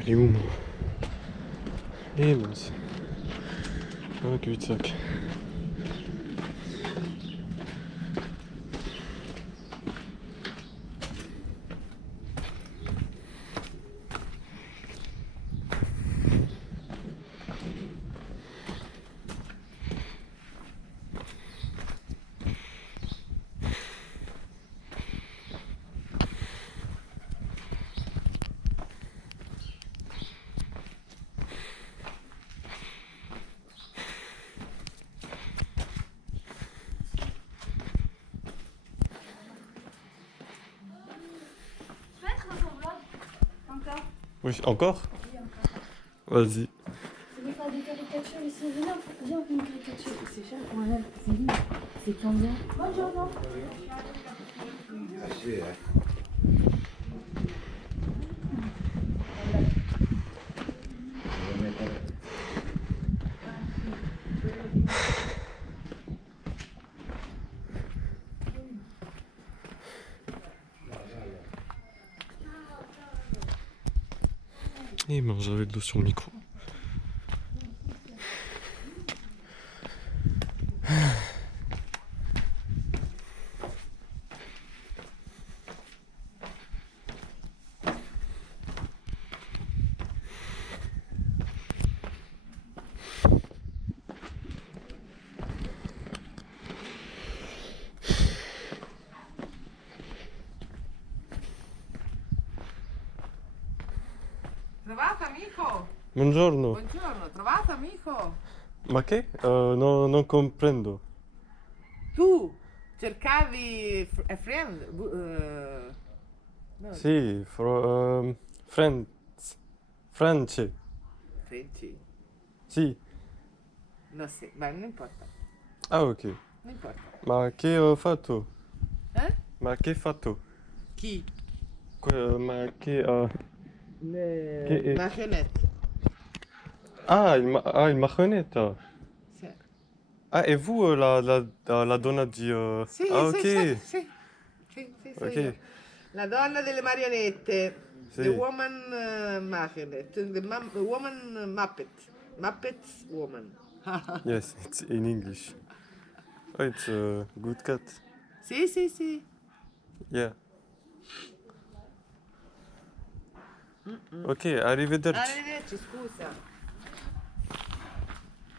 suis allé où moi? Eh mince. Un cul-de-sac. Oui, encore? Oui, encore. Vas-y. Je vais faire des caricatures ici. Viens, on fait une caricature. C'est cher. Ouais, c'est lui. C'est combien? Bonjour. Eh ben j'avais de l'eau sur le micro. Trovato amico? Buongiorno. Buongiorno, trovato amico? Ma che? Non comprendo. Tu cercavi a friend? No, Sì, friends. France. Frenci? Sì. No, sì, ma non importa, Ah ok. non importa. Ma che ho fatto? Eh? Ma che fatto? Chi? Ma che... Le marionette. il marionette. Sì. Ah, et vous, la donna di... Sì, Ah, sì, ok. sì, sono Ok. io. La donna delle marionette. Sì. The woman marionette. The woman Muppet. Muppets woman. Yes, it's in English. Oh, it's a good cat. Sì, sì, sì. Yeah. Ok, arrivederci. Arrivederci, scusa.